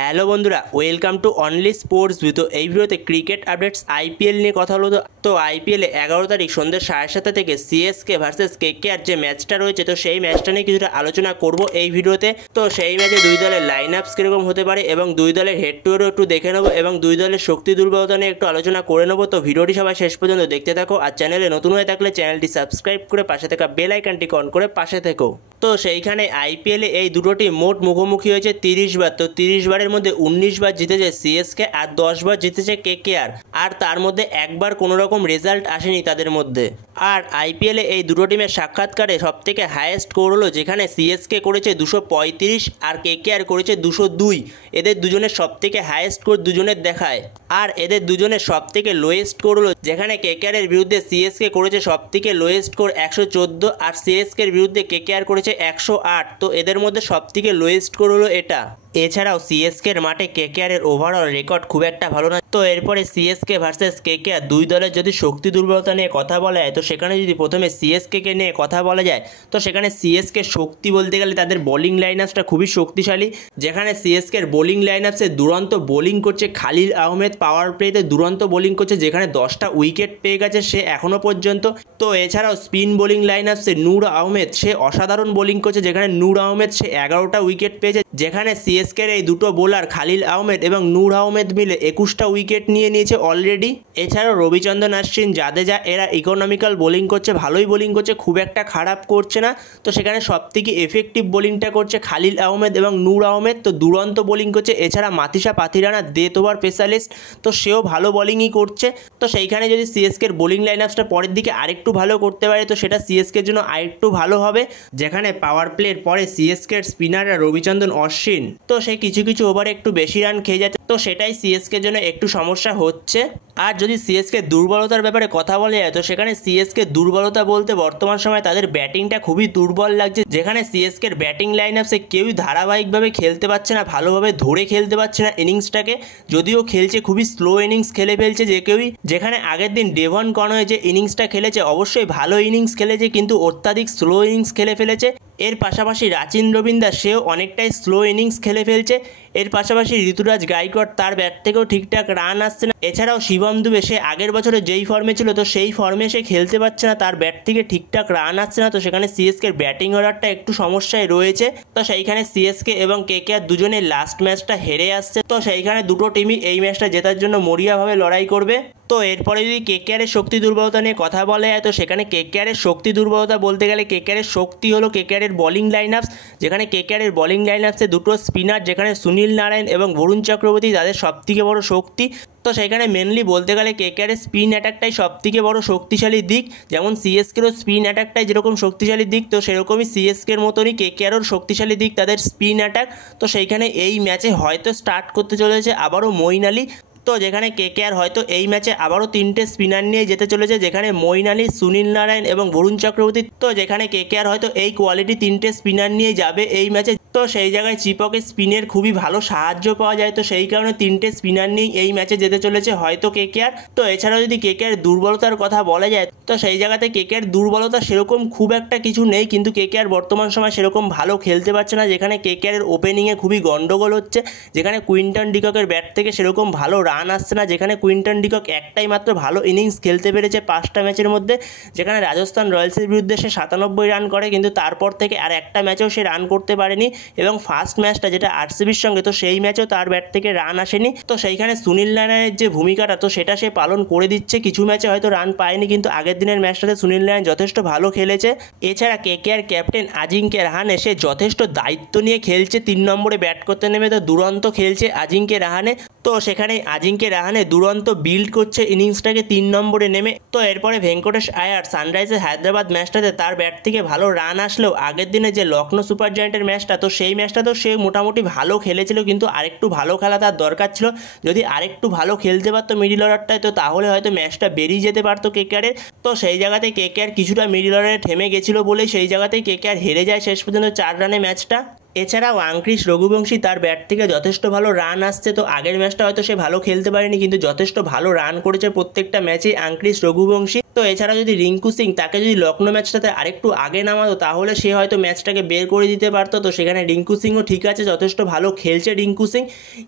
Hello বন্ধুরা, welcome to only sports view. তো এই ভিডিওতে ক্রিকেট আপডেটস আইপিএল নিয়ে কথা হলো। তো আইপিএলে 11 তারিখ সন্ধ্যে 7:30 থেকে সিএসকে ভার্সেস কেকেআর যে ম্যাচটা রয়েছে, তো সেই ম্যাচটা নিয়ে কিছুটা আলোচনা করব এই ভিডিওতে। তো সেই ম্যাচে দুই দলের লাইন আপস কীরকম হতে পারে এবং দুই দলের হেড টু হেডও একটু দেখে নেবো এবং দুই দলের শক্তি দুর্বলতা নিয়ে একটু আলোচনা করে নেবো। তো ভিডিওটি সবাই শেষ পর্যন্ত দেখতে থাকো, আর চ্যানেলে নতুন হয়ে থাকলে চ্যানেলটি সাবস্ক্রাইব করে পাশে থাকা বেল আইকনটি অন করে পাশে থেকো। তো সেইখানে আইপিএলে এই দুটো টিম মোট মুখোমুখি হয়েছে 30 বার। তো 30 বারের মধ্যে 19 বার জিতেছে সিএসকে আর 10 বার জিতেছে কেকেআর, আর তার মধ্যে একবার কোনো রকম রেজাল্ট আসেনি তাদের মধ্যে। আর আইপিএলে এই দুটো টিমের সাক্ষাৎকারে সবথেকে হাইয়েস্ট স্কোর হলো, যেখানে সিএসকে করেছে 235 আর কেকেআর করেছে 202। এদের দুজনের সবথেকে হাইয়েস্ট স্কোর দুজনের দেখায়। আর এদের দুজনের সবথেকে লোয়েস্ট স্কোর হলো, যেখানে কেকেআরের বিরুদ্ধে সিএসকে করেছে সবথেকে লোয়েস্ট স্কোর 114 আর সিএসকের বিরুদ্ধে কেকেআর করেছে 108। তো এদের মধ্যে সবথেকে লোয়েস্ট স্কোর হলো এটা। এছাড়াও সিএসকের মাঠে কেকেআরের ওভারঅল রেকর্ড খুব একটা ভালো না। তো এরপরে সিএসকে ভার্সেস কেকেআর দুই দলের যদি শক্তি দুর্বলতা নিয়ে কথা বলা যায়, তো সেখানে যদি প্রথমে সিএসকে নিয়ে কথা বলা যায়, তো সেখানে সিএসকে শক্তি বলতে গেলে তাদের বোলিং লাইন আপসটা খুবই শক্তিশালী। যেখানে সিএসকের বোলিং লাইন আপসে দুরন্ত বোলিং করছে খালিল আহমেদ, পাওয়ার প্লেতে দুরন্ত বোলিং করছে, যেখানে 10টা উইকেট পেয়ে গেছে সে এখনও পর্যন্ত। তো এছাড়াও স্পিন বোলিং লাইন আপসে নূর আহমেদ, সে অসাধারণ বোলিং করছে, যেখানে নূর আহমেদ সে 11টা উইকেট পেয়েছে। যেখানে সিএসকের এই দুটো বোলার খালিল আহমেদ এবং নূর আহমেদ মিলে 21টা উইকেট নিয়ে নিয়েছে অলরেডি। এছাড়াও রবিচন্দ্রন অশ্বিন, জাদেজা, এরা ইকোনমিক্যাল বোলিং করছে, ভালোই বোলিং করছে, খুব একটা খারাপ করছে না। তো সেখানে সবথেকে এফেক্টিভ বোলিংটা করছে খালিল আহমেদ এবং নূর আহমেদ, তো দুরন্ত বোলিং করছে। এছাড়া Matheesha Pathirana death over specialist, তো সেও ভালো বোলিংই করছে। তো সেইখানে যদি সিএসকের বোলিং লাইন আপসটা পরের দিকে আরেকটু ভালো করতে পারে, তো সেটা সিএসকের জন্য আরেকটু ভালো হবে। যেখানে পাওয়ার প্লের পরে সিএসকের স্পিনাররা রবিচন্দ্রন অশ্বিন, তো সে কিছু কিছু ওভারে একটু বেশি রান খেয়ে যাচ্ছে, তো সেটাই সিএসকের জন্য একটু সমস্যা হচ্ছে। আর যদি সিএসকে দুর্বলতার ব্যাপারে কথা বলা যায়, তো সেখানে সিএসকে দুর্বলতা বলতে বর্তমান সময় তাদের ব্যাটিংটা খুবই দুর্বল লাগছে। যেখানে সিএসকের ব্যাটিং লাইন আপসে কেউই ধারাবাহিকভাবে খেলতে পারছে না, ভালোভাবে ধরে খেলতে পারছে না ইনিংসটাকে। যদিও খেলছে খুবই স্লো ইনিংস খেলে ফেলছে যে কেউই। যেখানে আগের দিন ডেভন কনওয়ে যে ইনিংসটা খেলেছে, অবশ্যই ভালো ইনিংস খেলেছে, কিন্তু অত্যাধিক স্লো ইনিংস খেলে ফেলেছে। এর পাশাপাশি রাচিন রবীন্দ্র, সেও অনেকটাই স্লো ইনিংস খেলে ফেলছে। এর পাশাপাশি ঋতুরাজ গাইকোয়াড়, তার ব্যাট থেকেও ঠিকঠাক রান আসছে না। এছাড়াও শিবম দুবে, সে আগের বছরে যেই ফর্মে ছিল, তো সেই ফর্মে সে খেলতে পারছে না, তার ব্যাট থেকে ঠিকঠাক রান আসছে না। তো সেখানে সিএসকের ব্যাটিং অর্ডারটা একটু সমস্যায় রয়েছে। তো সেইখানে সিএসকে এবং কেকেআর দুজনের লাস্ট ম্যাচটা হেরে আসছে। তো সেইখানে দুটো টিমই এই ম্যাচটা জেতার জন্য মরিয়াভাবে লড়াই করবে। তো এরপরে যদি কেকেআরের শক্তি দুর্বলতা নিয়ে কথা বলা যায়, তো সেখানে কেকেআরের শক্তি দুর্বলতা বলতে গেলে কেকেআরের শক্তি হলো কেকেআরের বোলিং লাইন আপস। যেখানে কেকেআরের বোলিং লাইন আপসে দুটো স্পিনার, যেখানে সুনীল নারায়ণ এবং বরুণ চক্রবর্তী, তাদের সবথেকে বড় শক্তি। তো সেখানে মেনলি বলতে গেলে কেকেআরের স্পিন অ্যাটাকটাই সবথেকে বড় শক্তিশালী দিক। যেমন সিএসকেরও স্পিন অ্যাটাকটাই যেরকম শক্তিশালী দিক, তো সেরকমই সিএসকের মতনই কেকেআরও শক্তিশালী দিক তাদের স্পিন অ্যাটাক। তো সেইখানে এই ম্যাচে হয়তো স্টার্ট করতে চলেছে আবারও মঈন আলী। তো যেখানে কেকেআর হয়তো এই ম্যাচে আবারও 3টে স্পিনার নিয়ে যেতে চলেছে, যেখানে মঈন আলী, সুনীল নারায়ণ এবং বরুণ চক্রবর্তী। তো যেখানে কেকেআর হয়তো এই কোয়ালিটি 3টে স্পিনার নিয়ে যাবে এই ম্যাচে। তো সেই জায়গায় চিপকের স্পিনের খুবই ভালো সাহায্য পাওয়া যায়। তো সেই কারণে 3টে স্পিনার নিয়েই এই ম্যাচে যেতে চলেছে হয়তো কেকেআর। তো এছাড়াও যদি কেকেআর দুর্বলতার কথা বলা যায়, তো সেই জায়গাতে কেকেআর দুর্বলতা সেরকম খুব একটা কিছু নেই, কিন্তু কেকেআর বর্তমান সময় সেরকম ভালো খেলতে পারছে না। যেখানে কেকেআরের ওপেনিংয়ে খুবই গন্ডগোল হচ্ছে, যেখানে কুইন্টন ডিককের ব্যাট থেকে সেরকম ভালো রান আসছে না। যেখানে কুইন্টন ডিকক একটাই মাত্র ভালো ইনিংস খেলতে পেরেছে 5টা ম্যাচের মধ্যে, যেখানে রাজস্থান রয়্যালসের বিরুদ্ধে সে 97 রান করে, কিন্তু তারপর থেকে আর একটা ম্যাচেও সে রান করতে পারেনি। এবং ফার্স্ট ম্যাচটা যেটা আরসিবির সঙ্গে, তো সেই ম্যাচেও তার ব্যাট থেকে রান আসেনি। তো সেইখানে সুনীল নারায়ণের যে ভূমিকাটা, তো সেটা সে পালন করে দিচ্ছে। কিছু ম্যাচে হয়তো রান পায়নি, কিন্তু আগের দিনের ম্যাচটাতে সুনীল নারায়ণ যথেষ্ট ভালো খেলেছে। এছাড়া কেকেআর ক্যাপ্টেন আজিঙ্কে রাহানে, সে যথেষ্ট দায়িত্ব নিয়ে খেলছে। 3 নম্বরে ব্যাট করতে নেমে তো দুরন্ত খেলছে আজিঙ্কে রাহানে। তো সেখানে আজিঙ্কে রাহানে দুরন্ত বিল্ড করছে ইনিংসটাকে 3 নম্বরে নেমে। তো এরপরে ভেঙ্কটেশ আয়ার সানরাইজার্স হায়দ্রাবাদ ম্যাচটাতে তার ব্যাট থেকে ভালো রান আসলেও আগের দিনে যে লখনৌ সুপার জায়ান্টের ম্যাচটা, তো সেই ম্যাচটাতেও সে মোটামুটি ভালো খেলেছিল, কিন্তু আরেকটু ভালো খেলা তার দরকার ছিল। যদি আরেকটু ভালো খেলতে পারতো মিডিল অর্ডারটায়, তো তাহলে হয়তো ম্যাচটা বেরিয়ে যেতে পারতো কেকেআরের। তো সেই জায়গাতেই কেকেআর কিছুটা মিডিল অর্ডারে থেমে গেছিলো বলেই সেই জায়গাতেই কেকেআর হেরে যায় শেষ পর্যন্ত 4 রানে ম্যাচটা। এছাড়াও আঙ্ক্রিস রঘুবংশী, তার ব্যাট থেকে যথেষ্ট ভালো রান আসছে। তো আগের ম্যাচটা হয়তো সে ভালো খেলতে পারেনি, কিন্তু যথেষ্ট ভালো রান করেছে প্রত্যেকটা ম্যাচেই আঙ্ক্রিস রঘুবংশী। তো তো এছাড়া যদি রিঙ্কু সিং তাকে যদি লখনৌ ম্যাচটাতে আরেকটু আগে নামাতো তাহলে সে হয়তো ম্যাচটাকে বের করে দিতে পারতো। তো সেখানে রিঙ্কু সিংও ঠিক আছে, যথেষ্ট ভালো খেলছে রিঙ্কু সিং,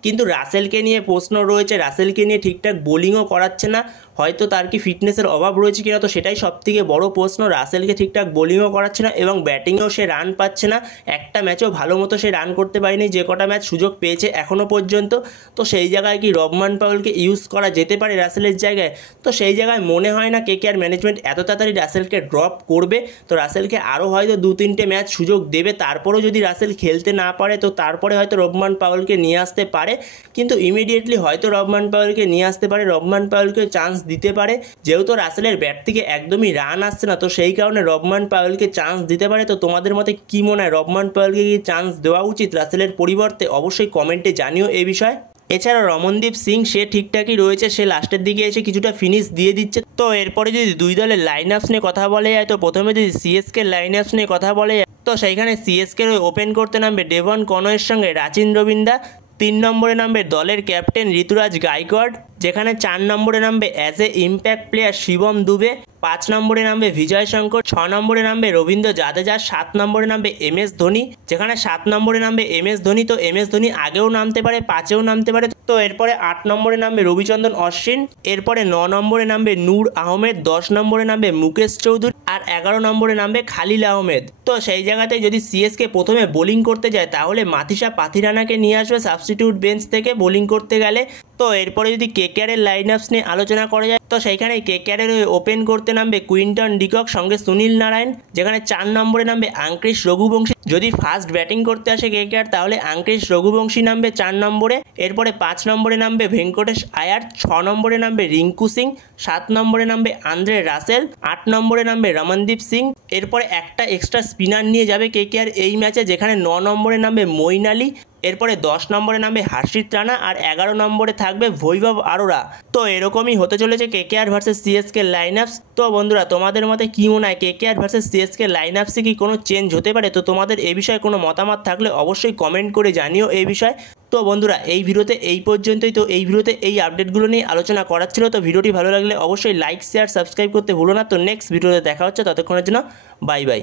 কিন্তু রাসেলকে নিয়ে প্রশ্ন রয়েছে, রাসেলকে নিয়ে ঠিকঠাক বোলিংও করাচ্ছে না, হয়তো তার কি ফিটনেসের অভাব রয়েছে কিনা, তো সেটাই সবথেকে বড় প্রশ্ন। রাসেলকে ঠিকঠাক বোলিংও করাচ্ছে না এবং ব্যাটিংয়েও সে রান পাচ্ছে না, একটা ম্যাচেও ভালো মতো সে রান করতে পারেনি যে কটা ম্যাচ সুযোগ পেয়েছে এখনও পর্যন্ত। তো সেই জায়গায় কি রবমান পাওয়েলকে ইউজ করা যেতে পারে রাসেলের জায়গায়? তো সেই জায়গায় মনে হয় না কেকেআর ম্যানেজমেন্ট এত তাড়াতাড়ি রাসেলকে ড্রপ করবে। তো রাসেলকে আরও হয়তো 2-3টে ম্যাচ সুযোগ দেবে, তারপরেও যদি রাসেল খেলতে না পারে তো তারপরে হয়তো রবমান পাওয়েলকে নিয়ে আসতে পারে, কিন্তু ইমিডিয়েটলি হয়তো রবমান পাওয়েলকে নিয়ে আসতে পারে, রবমান পাওয়েলকে চান্স দিতে পারে। যেহেতু রাসেলের ব্যাট থেকে একদমই রান আসছে না, তো সেই কারণে রবমান পাওয়েলকে চান্স দিতে পারে। তো তোমাদের মতে কী মনে হয়, রবমান পাওয়েলকে কি চান্স দেওয়া উচিত রাসেলের পরিবর্তে? অবশ্যই কমেন্টে জানিও এই বিষয়ে। এছাড়া রমনদীপ সিং সে ঠিকঠাকই রয়েছে, সে লাস্টের দিকে এসে কিছুটা ফিনিশ দিয়ে দিচ্ছে। তো এরপরে যদি দুই দলের লাইন আপস নিয়ে কথা বলা যায়, তো প্রথমে যদি সিএসকে লাইন আপস নিয়ে কথা বলা যায়, তো সেইখানে সিএসকে ওপেন করতে নামবে ডেভন কনওয়ের সঙ্গে রাচিন রবিন্দা। 3 নম্বরে নামবে দলের ক্যাপ্টেন ঋতুরাজ গাইকোয়াড, যেখানে 4 নম্বরে নামবে as a impact player Shivam Dube, 5 নম্বরে নামবে বিজয় শঙ্কর, 6 নম্বরে নামবে রবীন্দ্র জাদেজা, 7 নম্বরে নামবে MS ধোনি, যেখানে 7 নম্বরে নামবে MS ধোনি। তো MS ধোনি আগেও নামতে পারে, 5এও নামতে পারে। তো এরপরে 8 নম্বরে নামবে রবিচন্দ্রন অশ্বিন, এরপরে 9 নম্বরে নামবে নূর আহমেদ, 10 নম্বরে নামবে মুকেশ চৌধুরী, আর 11 নম্বরে নামবে খালিল আহমেদ। তো সেই জায়গাতে যদি সিএসকে প্রথমে বোলিং করতে যায় তাহলে মাথিসা পাথিরানাকে নিয়ে আসবে সাবস্টিটিউট বেঞ্চ থেকে বোলিং করতে গেলে। তো এরপরে যদি কেকেআরের লাইন আপস নিয়ে আলোচনা করা যায়, তো সেইখানে কেকেআরের ওপেন করতে নামবে কুইন্টন ডিকক সঙ্গে সুনীল নারায়ণ, যেখানে 4 নম্বরে নামবে আঙ্ক্রিশ রঘুবংশী। যদি ফার্স্ট ব্যাটিং করতে আসে কেকেআর তাহলে আঙ্ক্রিশ রঘুবংশী নামবে 4 নম্বরে, এরপরে 5 নম্বরে নামবে ভেঙ্কটেশ আয়ার, 6 নম্বরে নামবে রিঙ্কু সিং, 7 নম্বরে নামবে আন্দ্রে রাসেল, 8 নম্বরে নামবে রমনদীপ সিং। এরপরে একটা এক্সট্রা স্পিনার নিয়ে যাবে কেকেআর এই ম্যাচে, যেখানে 9 নম্বরে নামবে মঈন আলী, এরপরে 10 নম্বরে নামবে হার্ষিত রানা, আর 11 নম্বরে থাকবে বৈভব আরোরা। তো এরকমই হতে চলেছে কেকেআর ভার্সেস সিএসকে লাইন আপস। তো বন্ধুরা তোমাদের মতে কী মনে হয়, কেকেআর ভার্সেস সিএসকে লাইন আপসে কি কোনো চেঞ্জ হতে পারে? তো তোমাদের এই বিষয়ে কোনো মতামত থাকলে অবশ্যই কমেন্ট করে জানিও এই বিষয়ে। তো বন্ধুরা এই ভিডিওতে এই পর্যন্তই। তো এই ভিডিওতে এই আপডেটগুলো নিয়ে আলোচনা করার ছিল। তো ভিডিওটি ভালো লাগলে অবশ্যই লাইক শেয়ার সাবস্ক্রাইব করতে ভুলো না। তো নেক্সট ভিডিওতে দেখা হচ্ছে, ততক্ষণের জন্য বাই বাই।